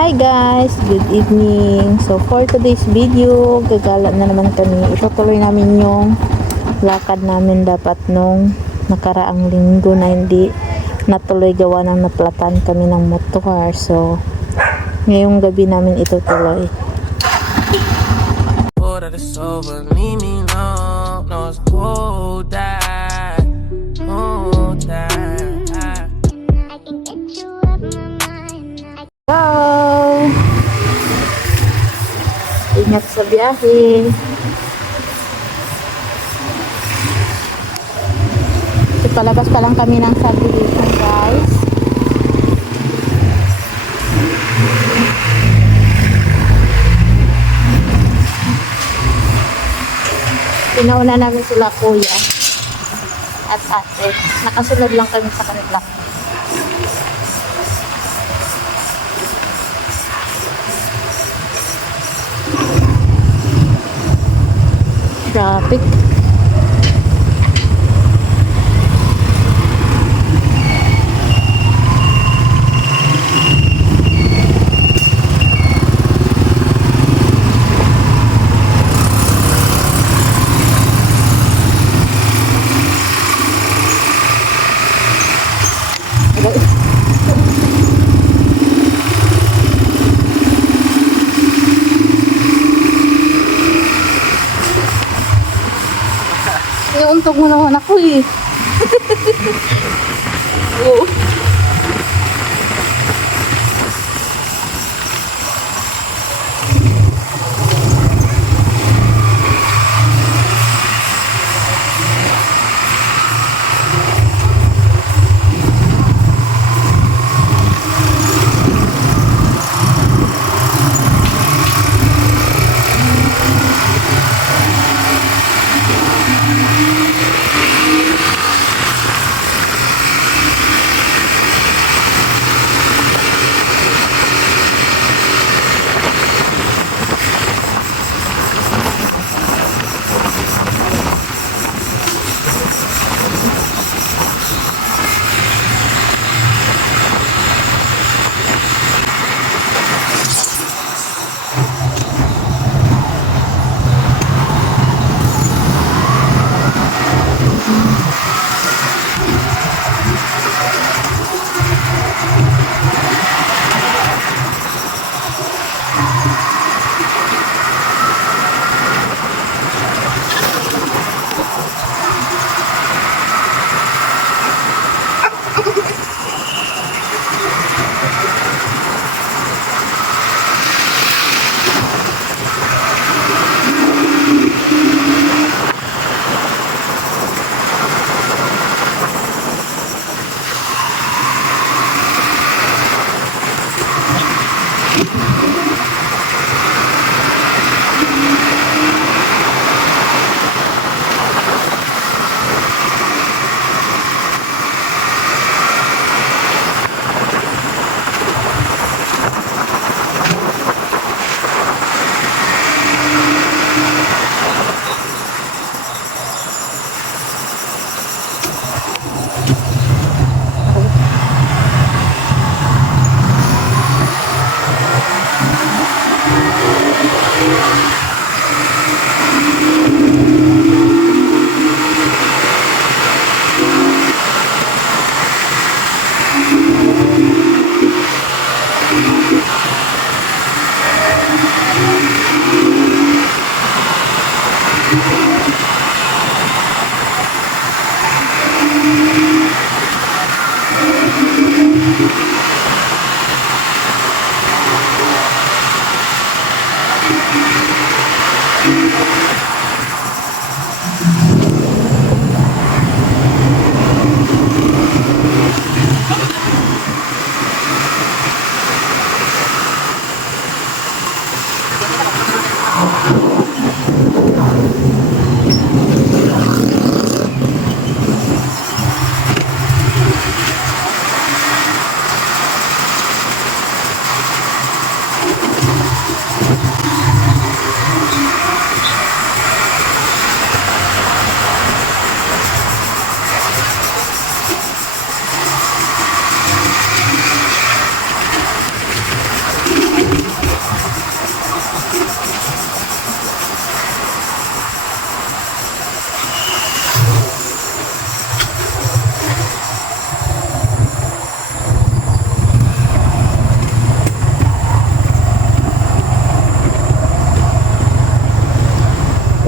Hi guys, good evening. So for today's video, gagala na naman kami. Itutuloy namin yung lakad namin dapat nung nakaraang linggo na hindi natuloy gawa ng naplatan kami ng motor. So ngayong gabi namin itutuloy. Hello! Ingat sa biyahe. So, palabas pa lang kami ng subdivision, guys. Pinauna namin sila kuya at ate. Nakasunod lang kami sa kanila. Traffic. Iuntog mo naman ako eh. Oo.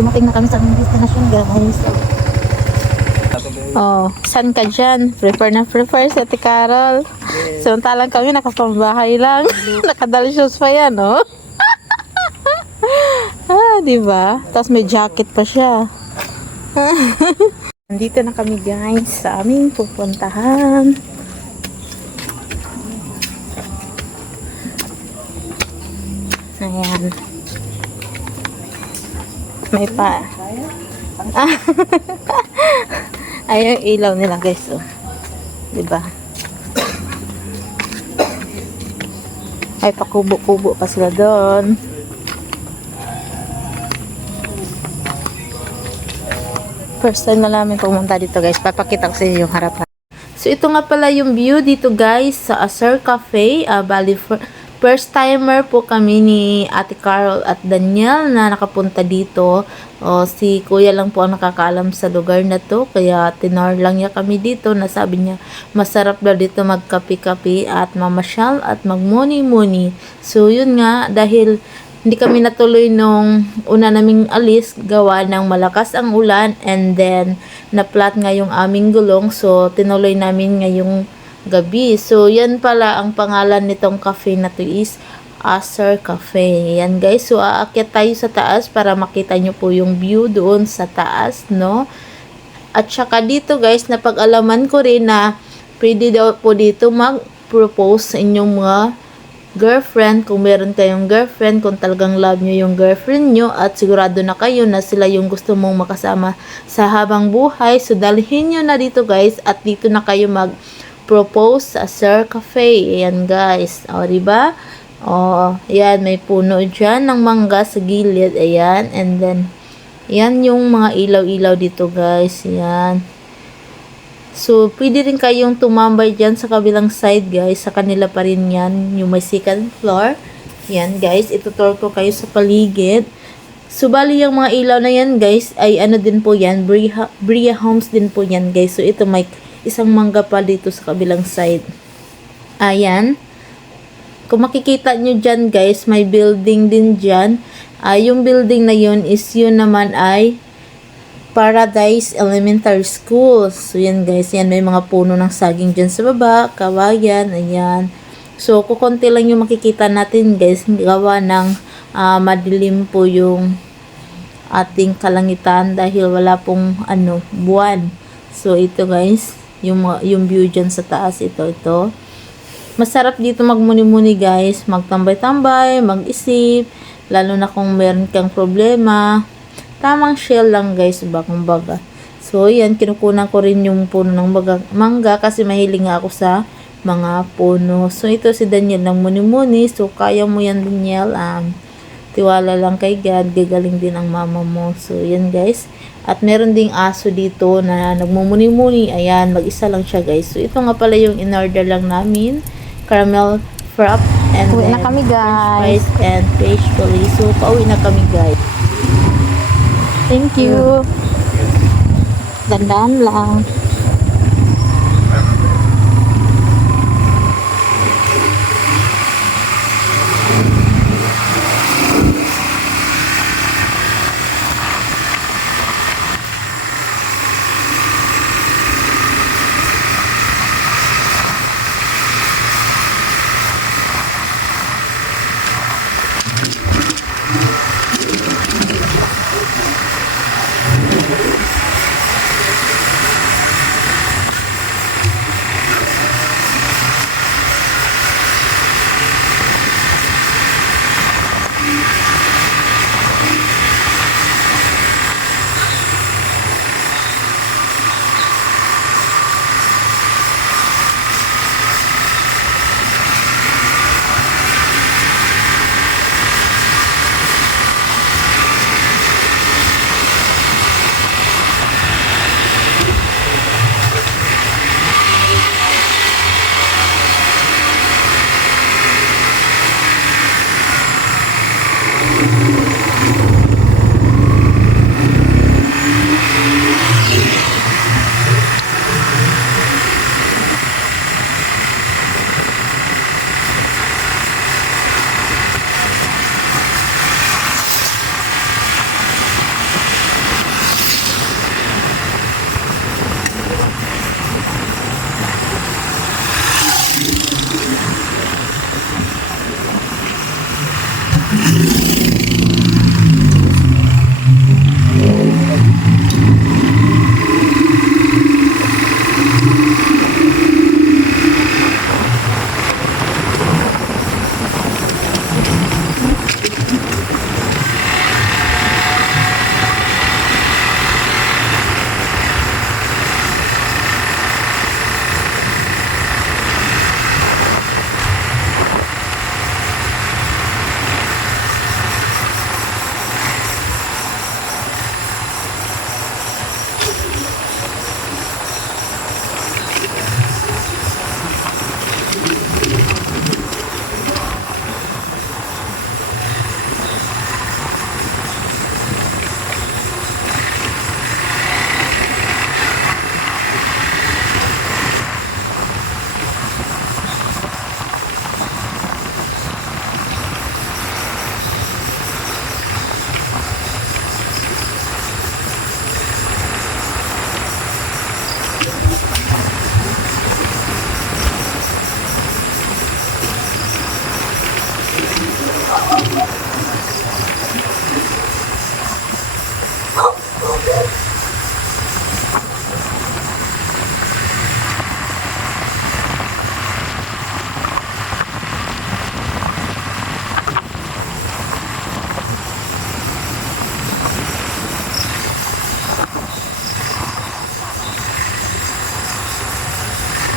dumating na kami sa aming destination, guys. Oh, saan ka dyan? Prepare na prepare si Ate Carol. Samantalang kami nakapambahay lang. Nakadalsyos pa yan, oh. Diba? Tapos may jacket pa siya. Nandito na kami, guys, sa aming pupuntahan. Ayan. May pa. Ay, yung ilaw nila, guys, oh. Diba? Ay, pakubo-kubo pa sila doon. First time na namin pumunta dito, guys. Papakita ko sa inyo yung harapan. So, ito nga pala yung view dito, guys, sa Acer Cafe. Bali, first timer po kami ni Ate Carol at Daniel na nakapunta dito. Si Kuya lang po ang nakakaalam sa lugar na to. Kaya tinor lang niya kami dito na sabi niya masarap daw dito magkapi-kapi at mamasyal at magmuni-muni. So, yun nga, dahil hindi kami natuloy nung una naming alis, gawa ng malakas ang ulan, and then na-flat nga yung aming gulong, so tinuloy namin ngayong gabi. So yan pala ang pangalan nitong cafe na to is Acer Cafe. Yan, guys, so aakyat tayo sa taas para makita nyo po yung view doon sa taas, no? At saka dito, guys, napag-alaman ko rin na pwede daw po dito mag-propose sa inyong mga girlfriend, kung meron kayong girlfriend, kung talagang love nyo yung girlfriend nyo at sigurado na kayo na sila yung gusto mong makasama sa habang buhay, so dalhin nyo na dito, guys, at dito na kayo mag-propose sa Acer Cafe. Ayan, guys, o, diba? O, ayan, may puno dyan ng mangga sa gilid, ayan, and then yan yung mga ilaw-ilaw dito, guys, ayan. So, pwede rin kayong tumambay dyan sa kabilang side, guys. Sa kanila pa rin yan, yung may second floor. Yan, guys. Itutur ko kayo sa paligid. So, bali yung mga ilaw na yan, guys, ay ano din po yan. Bria Homes din po yan, guys. So, ito may isang mangga pa dito sa kabilang side. Ayan. Kung makikita nyo dyan, guys, may building din dyan. Yung building na yun is yun naman ay Paradise Elementary School. So, yan, guys. Yan, may mga puno ng saging dyan sa baba. Kawayan. Ayan. So, kukunti lang yung makikita natin, guys. Gawa ng madilim po yung ating kalangitan dahil wala pong buwan. So, ito, guys. Yung view dyan sa taas. Ito. Masarap dito magmuni-muni, guys. Magtambay-tambay, mag-isip. Lalo na kung meron kang problema. Tamang shell lang, guys, bakong baga. So, yan, kinukunan ko rin yung puno ng mangga kasi mahiling ako sa mga puno. So, ito si Daniel ng muni-muni. So, kaya mo yan, Daniel. Tiwala lang kay God. Gagaling din ang mama mo. So, yan, guys. At meron ding aso dito na nagmumuni-muni. Ayan, mag-isa lang siya, guys. So, ito nga pala yung in-order lang namin. Caramel frap and Uwi na kami, guys. French fries and fish fillet. So, pauwi na kami, guys. Thank you. Dandaan lang.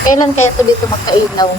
Kailan kaya to dito magkailaw?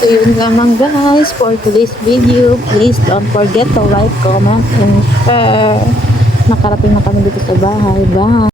So yun lamang guys for today's video. Please don't forget to like, comment, and share. Nakarating na kami dito sa bahay. Bye!